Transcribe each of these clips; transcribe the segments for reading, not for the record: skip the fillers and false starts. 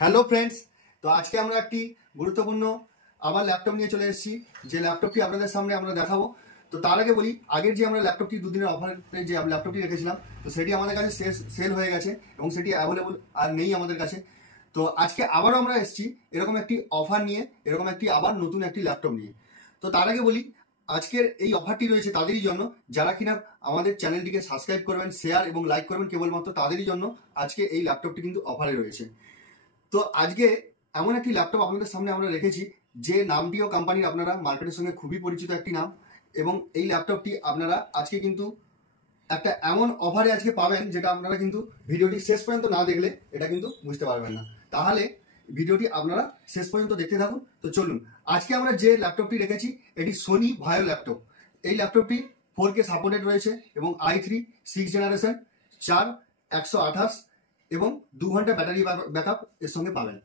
Hello friends, তো আজকে আমরা একটি গুরুত্বপূর্ণ আবার ল্যাপটপ নিয়ে চলে এসেছি, যে ল্যাপটপটি আপনাদের সামনে আমরা দেখাবো। তো তার আগে বলি, আগের যে আমরা ল্যাপটপটি দুদিনের অফারে যে ল্যাপটপটি রেখেছিলাম, তো সেটি আমাদের কাছে সেল হয়ে গেছে এবং সেটি অ্যাভেলেবল আর নেই আমাদের কাছে। তো আজকে আবারও আমরা এসেছি এরকম একটি অফার নিয়ে, এরকম একটি আবার নতুন একটি ল্যাপটপ নিয়ে। তো তার আগে বলি, আজকের এই অফারটি রয়েছে তাদেরই জন্য যারা কিনা আমাদের চ্যানেলটিকে সাবস্ক্রাইব করবেন, শেয়ার এবং লাইক করবেন, কেবলমাত্র তাদেরই জন্য আজকে এই ল্যাপটপটি কিন্তু অফারে রয়েছে। তো আজকে এমন একটি ল্যাপটপ আপনাদের সামনে আমরা রেখেছি, যে নামটিও কোম্পানির আপনারা মার্কেটের সঙ্গে খুবই পরিচিত একটি নাম, এবং এই ল্যাপটপটি আপনারা আজকে কিন্তু একটা এমন অফারে আজকে পাবেন, যেটা আপনারা কিন্তু ভিডিওটি শেষ পর্যন্ত না দেখলে এটা কিন্তু বুঝতে পারবেন না। তাহলে ভিডিওটি আপনারা শেষ পর্যন্ত দেখতে থাকুন। তো চলুন, আজকে আমরা যে ল্যাপটপটি রেখেছি এটি সোনি ভায়ো ল্যাপটপ। এই ল্যাপটপটি 4K সাপোর্টেড রয়েছে এবং i3 6th জেনারেশন 4128 এবং 2 ঘন্টা ব্যাটারি ব্যাকআপ এর সঙ্গে পাবেন।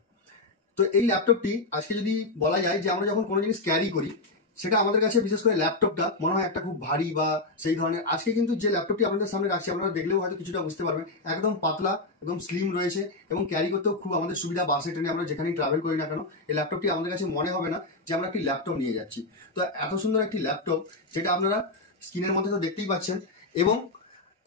তো এই ল্যাপটপটি আজকে যদি বলা যায় যে আমরা যখন কোনো জিনিস ক্যারি করি, সেটা আমাদের কাছে বিশেষ করে ল্যাপটপটা মনে হয় একটা খুব ভারী বা সেই ধরনের। আজকে কিন্তু যে ল্যাপটপটি আপনাদের সামনে রাখছি, আপনারা দেখলেও হয়তো কিছুটা বুঝতে পারবেন, একদম পাতলা, একদম স্লিম রয়েছে এবং ক্যারি করতেও খুব আমাদের সুবিধা। বাসে ট্রেনে আমরা যেখানেই ট্রাভেল করি না কেন, এই ল্যাপটপটি আমাদের কাছে মনে হবে না যে আমরা একটি ল্যাপটপ নিয়ে যাচ্ছি। তো এত সুন্দর একটি ল্যাপটপ, যেটা আপনারা স্ক্রিনের মধ্যে তো দেখতেই পাচ্ছেন, এবং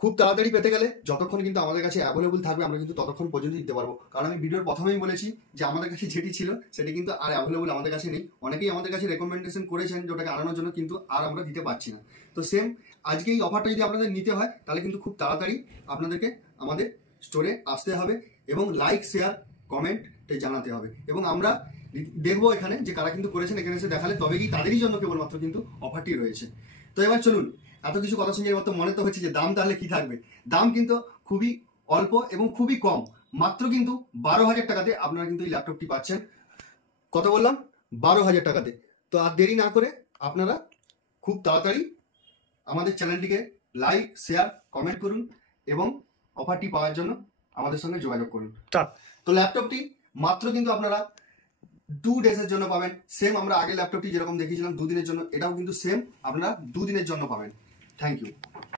খুব তাড়াতাড়ি পেতে গেলে যতক্ষণ কিন্তু আমাদের কাছে অ্যাভেলেবল থাকবে আমরা কিন্তু ততক্ষণ পর্যন্ত দিতে পারবো। কারণ আমি ভিডিওর প্রথমেই বলেছি যে আমাদের কাছে যেটি ছিল সেটি কিন্তু আর অ্যাভেলেবল আমাদের কাছে নেই। অনেকেই আমাদের কাছে রেকমেন্ডেশন করেছেন যে ওটাকে আনানোর জন্য, কিন্তু আর আমরা দিতে পারছি না। তো সেম আজকে এই অফারটা যদি আপনাদের নিতে হয়, তাহলে কিন্তু খুব তাড়াতাড়ি আপনাদেরকে আমাদের স্টোরে আসতে হবে এবং লাইক, শেয়ার, কমেন্টে জানাতে হবে, এবং আমরা দেখবো এখানে যে কারা কিন্তু করেছেন। এখানে এসে দেখালে তবে কি তাদেরই জন্য কেবলমাত্র কিন্তু অফারটি রয়েছে। তো এবার চলুন, এত কিছু কথা শুনে এবার তো মনে তো হচ্ছে যে দাম তাহলে কি থাকবে। দাম কিন্তু খুবই অল্প এবং খুবই কম, মাত্র কিন্তু 12,000 টাকাতে আপনারা কিন্তু এই ল্যাপটপটি পাচ্ছেন। কত বললাম? 12,000 টাকাতে। তো আর দেরি না করে আপনারা খুব তাড়াতাড়ি আমাদের চ্যানেলটিকে লাইক, শেয়ার, কমেন্ট করুন এবং অফারটি পাওয়ার জন্য আমাদের সঙ্গে যোগাযোগ করুন। তো ল্যাপটপটি মাত্র কিন্তু আপনারা 2 ডেজের জন্য পাবেন। সেম আমরা আগের ল্যাপটপটি যেরকম দেখিয়েছিলাম 2 দিনের জন্য, এটাও কিন্তু সেম আপনারা 2 দিনের জন্য পাবেন। Thank you.